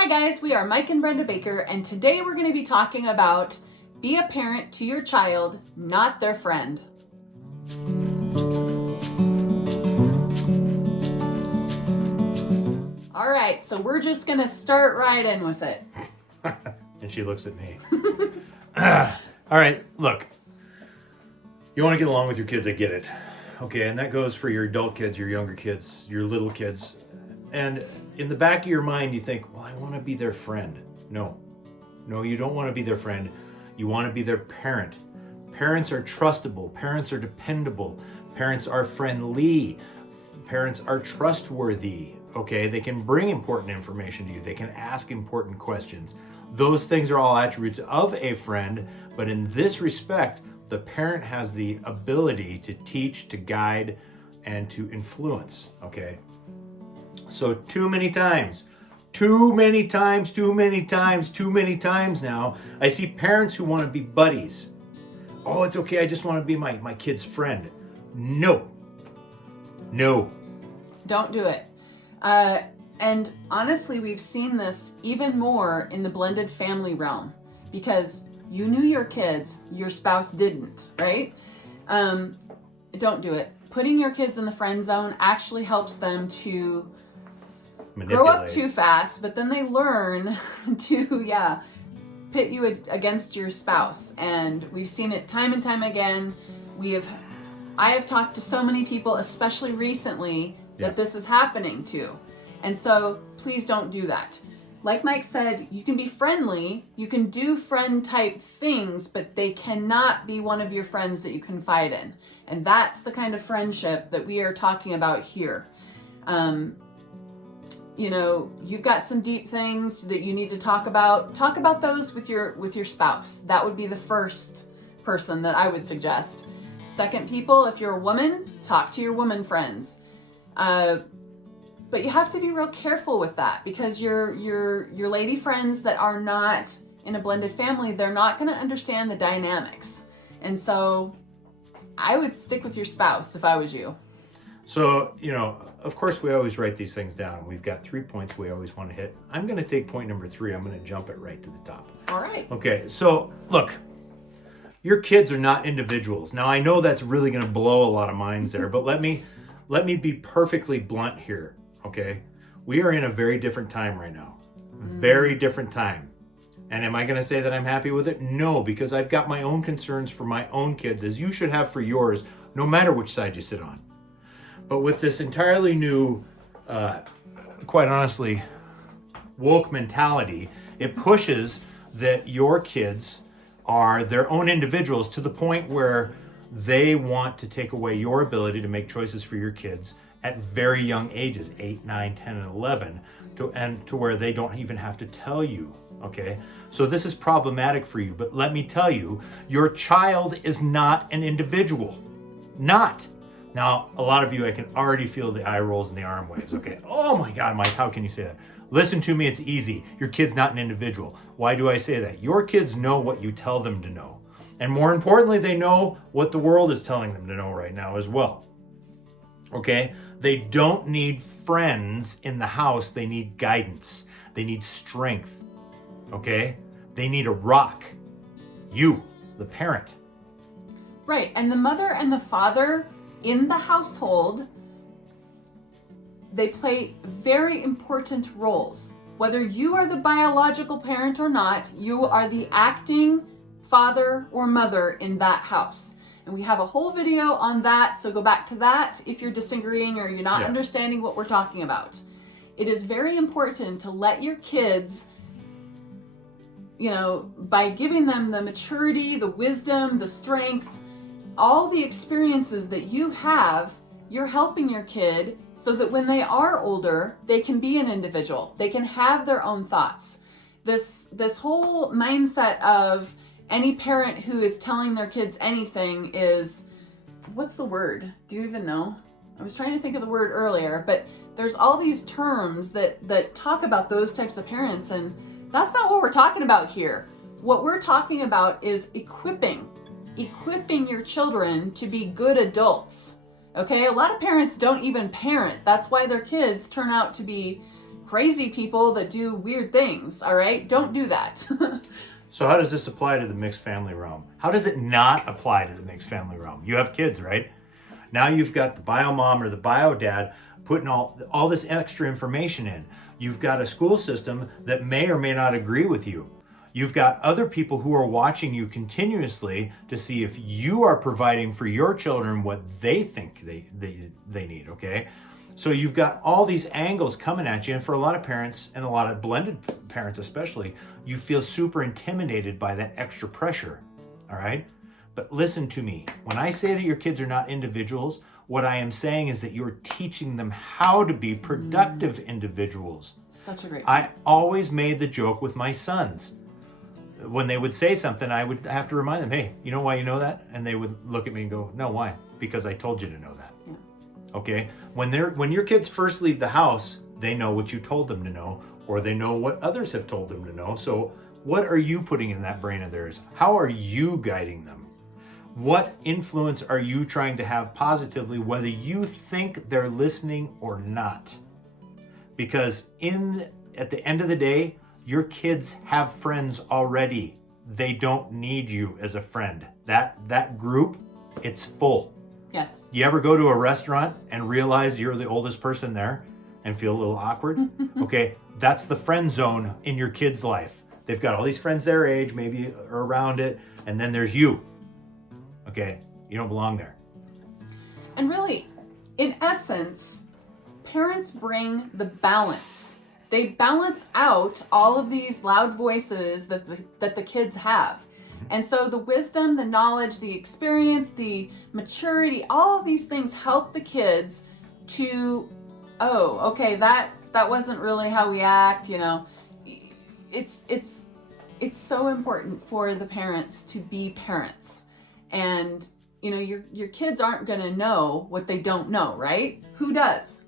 Hi guys, we are Mike and Brenda Baker, and today we're going to be talking about be a parent to your child, not their friend. All right, so we're just going to start right in with it. And she looks at me. All right, look. You want to get along with your kids, I get it. Okay, and that goes for your adult kids, your younger kids, your little kids. And in the back of your mind, you think, well, I want to be their friend. No, you don't want to be their friend. You want to be their parent. Parents are trustable. Parents are dependable. Parents are friendly. Parents are trustworthy. Okay, they can bring important information to you. They can ask important questions. Those things are all attributes of a friend, but in this respect, the parent has the ability to teach, to guide, and to influence, okay? So too many times now, I see parents who want to be buddies. Oh, it's okay, I just want to be my kid's friend. No. Don't do it. And honestly, we've seen this even more in the blended family realm because you knew your kids, your spouse didn't, right? Don't do it. Putting your kids in the friend zone actually helps them to grow up too fast, but then they learn to, pit you against your spouse. And we've seen it time and time again. I have talked to so many people, especially recently, that this is happening to. And so please don't do that. Like Mike said, you can be friendly, you can do friend type things, but they cannot be one of your friends that you confide in. And that's the kind of friendship that we are talking about here. You've got some deep things that you need to talk about. Talk about those with your spouse. That would be the first person that I would suggest. Second, people, if you're a woman, talk to your woman friends. But you have to be real careful with that because your lady friends that are not in a blended family, they're not going to understand the dynamics. And so I would stick with your spouse if I was you. So, of course, we always write these things down. We've got 3 points we always want to hit. I'm going to take point number 3. I'm going to jump it right to the top. All right. Okay, so look, your kids are not individuals. Now, I know that's really going to blow a lot of minds there, but let me be perfectly blunt here, okay? We are in a very different time right now. Very different time. And am I going to say that I'm happy with it? No, because I've got my own concerns for my own kids, as you should have for yours, no matter which side you sit on. But with this entirely new, quite honestly, woke mentality, it pushes that your kids are their own individuals to the point where they want to take away your ability to make choices for your kids at very young ages, 8, 9, 10, and 11, to where they don't even have to tell you, okay? So this is problematic for you, but let me tell you, your child is not an individual. Not. Now, a lot of you, I can already feel the eye rolls and the arm waves, okay? Oh my God, Mike, how can you say that? Listen to me, it's easy. Your kid's not an individual. Why do I say that? Your kids know what you tell them to know. And more importantly, they know what the world is telling them to know right now as well. Okay? They don't need friends in the house. They need guidance. They need strength. Okay? They need a rock. You, the parent. Right. And the mother and the father in the household, they play very important roles. Whether you are the biological parent or not, you are the acting father or mother in that house. And we have a whole video on that, so go back to that if you're disagreeing or you're not understanding what we're talking about. It is very important to let your kids, by giving them the maturity, the wisdom, the strength, all the experiences that you have, you're helping your kid so that when they are older, they can be an individual. They can have their own thoughts. This whole mindset of any parent who is telling their kids anything is, what's the word? Do you even know? I was trying to think of the word earlier, but there's all these terms that talk about those types of parents, and that's not what we're talking about here. What we're talking about is equipping your children to be good adults. Okay, a lot of parents don't even parent. That's why their kids turn out to be crazy people that do weird things, all right? Don't do that. So how does this apply to the mixed family realm? How does it not apply to the mixed family realm? You have kids, right? Now you've got the bio mom or the bio dad putting all this extra information in. You've got a school system that may or may not agree with you. You've got other people who are watching you continuously to see if you are providing for your children what they think they need, okay? So you've got all these angles coming at you, and for a lot of parents, and a lot of blended parents especially, you feel super intimidated by that extra pressure, all right? But listen to me. When I say that your kids are not individuals, what I am saying is that you're teaching them how to be productive individuals. Such a great point. I always made the joke with my sons. When they would say something, I would have to remind them, hey, you know why you know that? And they would look at me and go, no, why? Because I told you to know that. Yeah. Okay? When your kids first leave the house, they know what you told them to know, or they know what others have told them to know. So what are you putting in that brain of theirs? How are you guiding them? What influence are you trying to have positively, whether you think they're listening or not? Because at the end of the day, your kids have friends already. They don't need you as a friend. That group, it's full. Yes. You ever go to a restaurant and realize you're the oldest person there and feel a little awkward? Okay, that's the friend zone in your kid's life. They've got all these friends their age, maybe around it, and then there's you. Okay, you don't belong there. And really, in essence, parents bring the balance. They balance out all of these loud voices that the kids have. And so the wisdom, the knowledge, the experience, the maturity, all of these things help the kids to, oh, okay, that wasn't really how we act, you know. It's so important for the parents to be parents. And, you know, your kids aren't going to know what they don't know, right? Who does?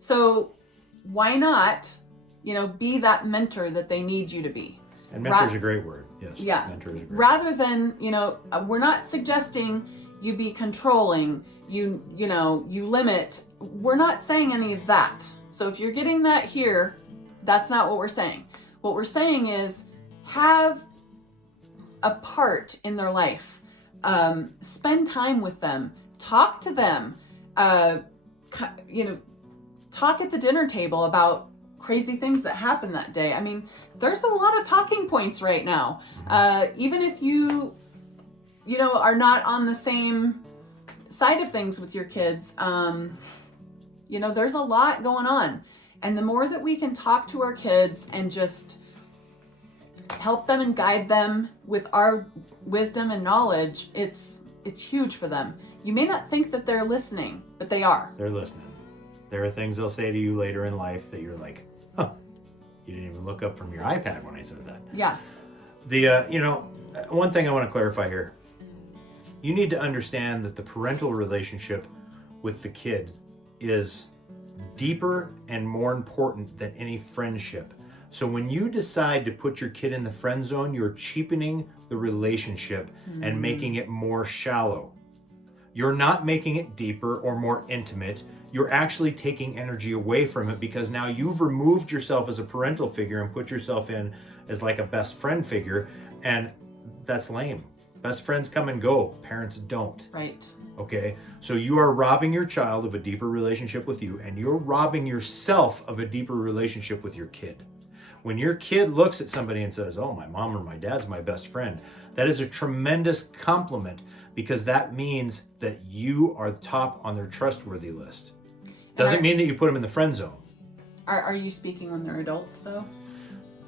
So why not, you know, be that mentor that they need you to be? And mentor is a great word. Yes. Yeah. Mentor is a great Rather than, you know, we're not suggesting you be controlling, you limit. We're not saying any of that. So if you're getting that here, that's not what we're saying. What we're saying is have a part in their life. Spend time with them, talk to them, talk at the dinner table about crazy things that happened that day. I mean, there's a lot of talking points right now. Even if you are not on the same side of things with your kids, there's a lot going on. And the more that we can talk to our kids and just help them and guide them with our wisdom and knowledge, it's huge for them. You may not think that they're listening, but they are. They're listening. There are things they'll say to you later in life that you're like, huh, you didn't even look up from your iPad when I said that. Yeah. One thing I want to clarify here. You need to understand that the parental relationship with the kid is deeper and more important than any friendship. So when you decide to put your kid in the friend zone, you're cheapening the relationship and making it more shallow. You're not making it deeper or more intimate. You're actually taking energy away from it because now you've removed yourself as a parental figure and put yourself in as like a best friend figure, and that's lame. Best friends come and go, parents don't. Right. Okay, so you are robbing your child of a deeper relationship with you, and you're robbing yourself of a deeper relationship with your kid. When your kid looks at somebody and says, oh, my mom or my dad's my best friend, that is a tremendous compliment because that means that you are top on their trustworthy list. Doesn't mean that you put them in the friend zone. Are you speaking when they're adults, though?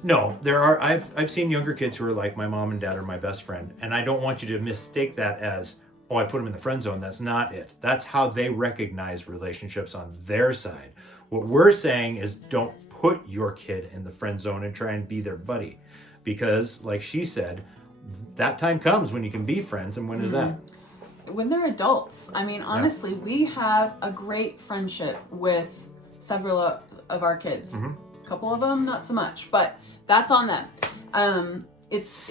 No, there are. I've seen younger kids who are like, my mom and dad are my best friend, and I don't want you to mistake that as, oh, I put them in the friend zone. That's not it. That's how they recognize relationships on their side. What we're saying is don't put your kid in the friend zone and try and be their buddy, because like she said, that time comes when you can be friends. And when is that? When they're adults. I mean, honestly, we have a great friendship with several of our kids. A couple of them, not so much, but that's on them. It's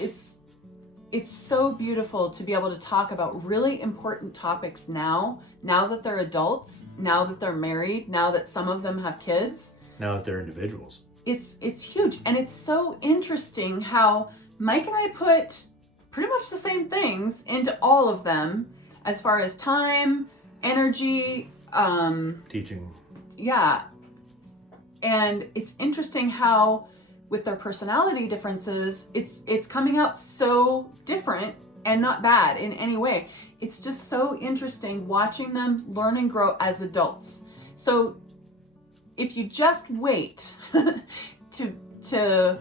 so beautiful to be able to talk about really important topics now that they're adults, now that they're married, now that some of them have kids. now that they're individuals. It's huge. And it's so interesting how Mike and I put pretty much the same things into all of them as far as time, energy, Teaching. yeah. And it's interesting how with their personality differences, it's coming out so different and not bad in any way. It's just so interesting watching them learn and grow as adults. So if you just wait to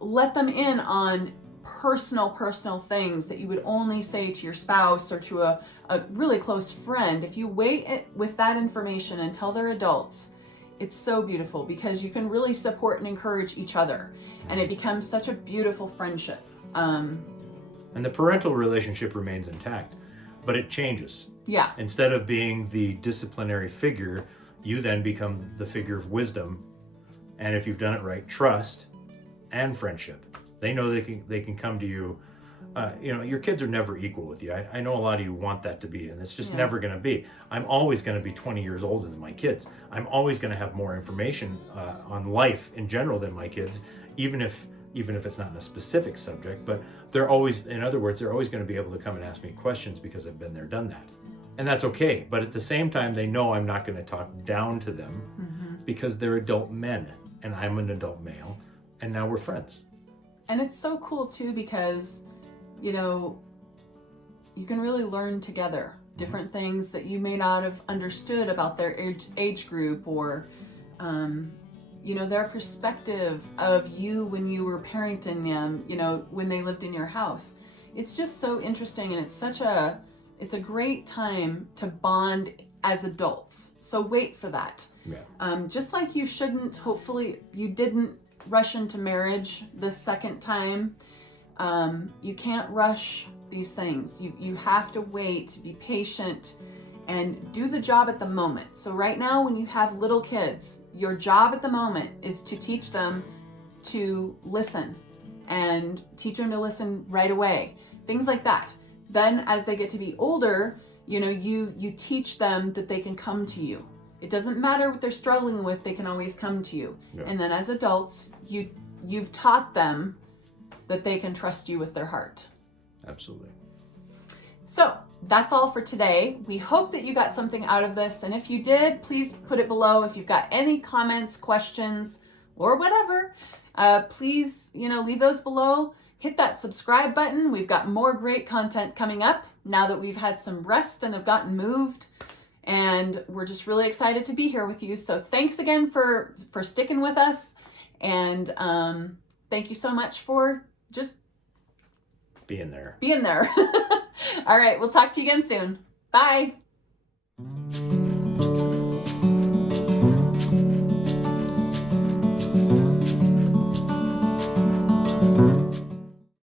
let them in on personal things that you would only say to your spouse or to a really close friend, if you wait with that information until they're adults, it's so beautiful because you can really support and encourage each other, and it becomes such a beautiful friendship. And the parental relationship remains intact, but it changes. Yeah. Instead of being the disciplinary figure, you then become the figure of wisdom, and if you've done it right, trust and friendship. They know they can come to you. Your kids are never equal with you. I know a lot of you want that to be, and it's just never going to be. I'm always going to be 20 years older than my kids. I'm always going to have more information on life in general than my kids, even if it's not in a specific subject. But they're always going to be able to come and ask me questions because I've been there, done that. And that's okay. But at the same time, they know I'm not going to talk down to them because they're adult men and I'm an adult male, and now we're friends. And it's so cool too because, you can really learn together different things that you may not have understood about their age group or, their perspective of you when you were parenting them, when they lived in your house. It's just so interesting, and it's a great time to bond as adults. So wait for that. Yeah. Just like hopefully you didn't rush into marriage the second time. You can't rush these things. You have to wait, be patient, and do the job at the moment. So right now, when you have little kids, your job at the moment is to teach them to listen and teach them to listen right away. Things like that. Then as they get to be older, you teach them that they can come to you. It doesn't matter what they're struggling with, they can always come to you. Yeah. And then as adults, you've taught them that they can trust you with their heart. Absolutely. So that's all for today. We hope that you got something out of this. And if you did, please put it below. If you've got any comments, questions, or whatever, please, leave those below. Hit that subscribe button. We've got more great content coming up now that we've had some rest and have gotten moved. And we're just really excited to be here with you. So thanks again for sticking with us. And thank you so much for just being there. All right, we'll talk to you again soon. Bye.